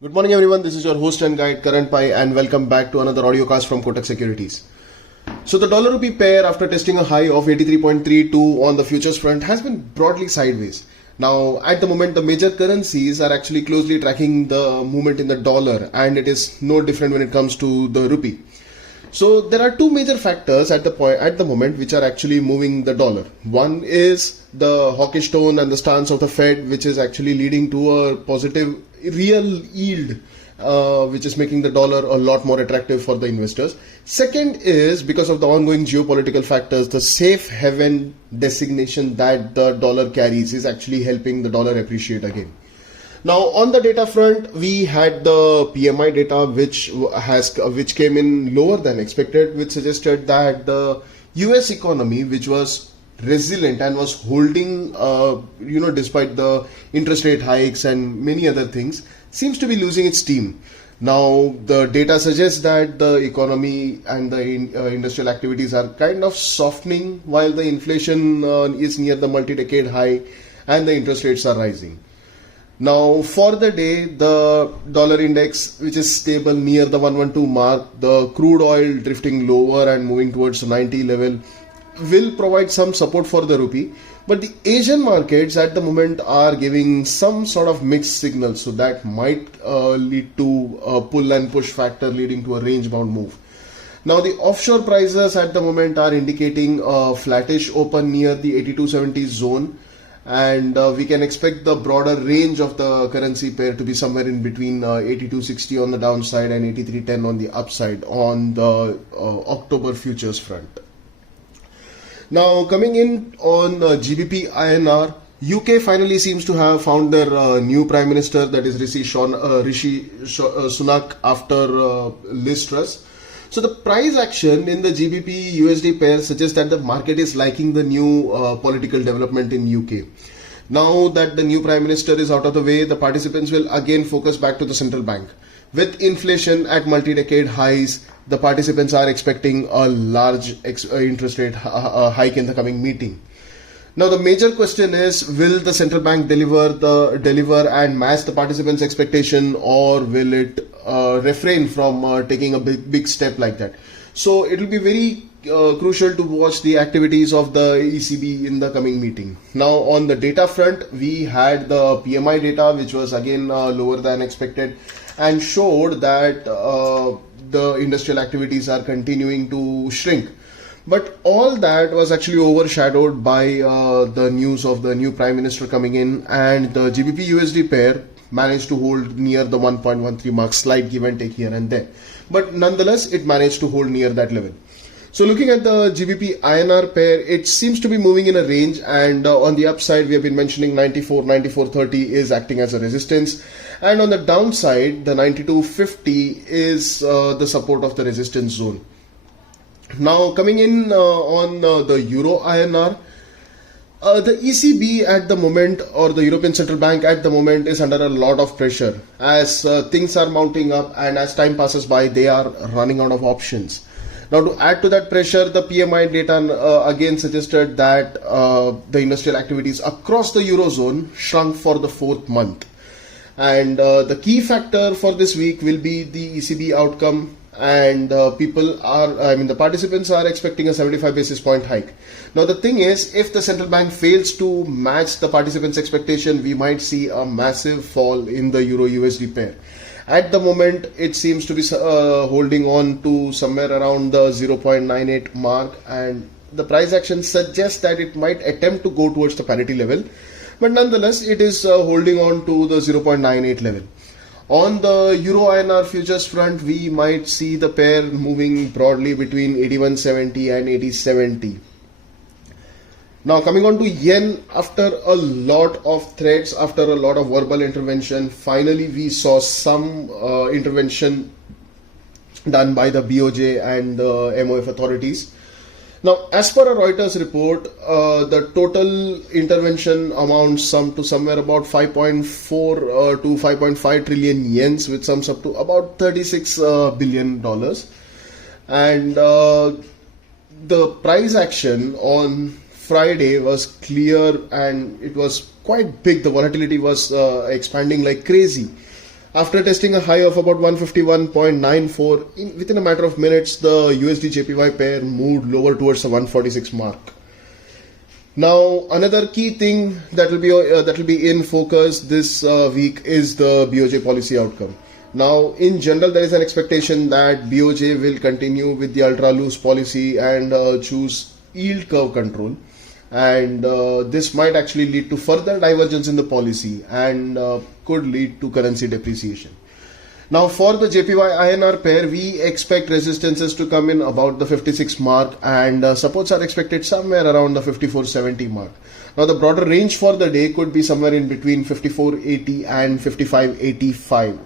Good morning everyone, this is your host and guide Karan Pai and welcome back to another audio cast from Kotak Securities. So the dollar rupee pair, after testing a high of 83.32 on the futures front, has been broadly sideways. Now at the moment the major currencies are actually closely tracking the movement in the dollar, and it is no different when it comes to the rupee. So there are two major factors at the moment which are actually moving the dollar. One is the hawkish tone and the stance of the Fed, which is actually leading to a positive real yield, which is making the dollar a lot more attractive for the investors. Second is because of the ongoing geopolitical factors, the safe haven designation that the dollar carries is actually helping the dollar appreciate again. Now on the data front, we had the PMI data which came in lower than expected, which suggested that the US economy, which was resilient and was holding, despite the interest rate hikes and many other things, seems to be losing its steam. Now the data suggests that the economy and the industrial activities are kind of softening while the inflation is near the multi-decade high and the interest rates are rising. Now for the day, the dollar index, which is stable near the 112 mark, the crude oil drifting lower and moving towards the 90 level, will provide some support for the rupee. But the Asian markets at the moment are giving some sort of mixed signals, so that might lead to a pull and push factor leading to a range bound move. Now the offshore prices at the moment are indicating a flattish open near the 8270 zone, and we can expect the broader range of the currency pair to be somewhere in between 8260 on the downside and 8310 on the upside on the October futures front. Now coming in on GBP INR, UK finally seems to have found their new Prime Minister, that is Rishi Sunak, after Liz Truss. So the price action in the GBP USD pair suggests that the market is liking the new political development in UK. Now that the new Prime Minister is out of the way, the participants will again focus back to the central bank. With inflation at multi-decade highs, the participants are expecting a large interest rate hike in the coming meeting. Now the major question is, will the central bank deliver and match the participants' expectation, or will it refrain from taking a big step like that? So it will be very crucial to watch the activities of the ECB in the coming meeting. Now on the data front, we had the PMI data, which was again lower than expected and showed that the industrial activities are continuing to shrink. But all that was actually overshadowed by the news of the new Prime Minister coming in, and the GBP USD pair managed to hold near the 1.13 mark, slight give and take here and there. But nonetheless, it managed to hold near that level. So looking at the GBP INR pair, it seems to be moving in a range, and on the upside we have been mentioning 94.30 is acting as a resistance, and on the downside the 92.50 is the support of the resistance zone. Now coming in on the Euro INR, the ECB at the moment, or the European Central Bank at the moment, is under a lot of pressure as things are mounting up, and as time passes by they are running out of options. Now to add to that pressure, the PMI data again suggested that the industrial activities across the Eurozone shrunk for the fourth month. And the key factor for this week will be the ECB outcome, and the participants are expecting a 75 basis point hike. Now the thing is, if the central bank fails to match the participants' expectation, we might see a massive fall in the Euro USD pair. At the moment, it seems to be holding on to somewhere around the 0.98 mark, and the price action suggests that it might attempt to go towards the parity level, but nonetheless it is holding on to the 0.98 level. On the Euro INR futures front, we might see the pair moving broadly between 81.70 and 80.70. Now coming on to yen, after a lot of threats, after a lot of verbal intervention, finally we saw some intervention done by the BOJ and the MOF authorities. Now as per a Reuters report, the total intervention amounts to somewhere about 5.4 to 5.5 trillion yens, with sums up to about $36 billion. And the price action on Friday was clear and it was quite big. The volatility was expanding like crazy. After testing a high of about 151.94, within a matter of minutes, the USD JPY pair moved lower towards the 146 mark. Now, another key thing that will be in focus this week is the BOJ policy outcome. Now, in general, there is an expectation that BOJ will continue with the ultra loose policy and choose yield curve control, and this might actually lead to further divergence in the policy and could lead to currency depreciation. Now, for the JPY INR pair, we expect resistances to come in about the 56 mark, and supports are expected somewhere around the 54.70 mark. Now, the broader range for the day could be somewhere in between 54.80 and 55.85.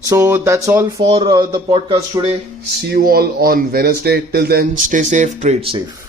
So that's all for the podcast today. See you all on Wednesday. Till then, stay safe, trade safe.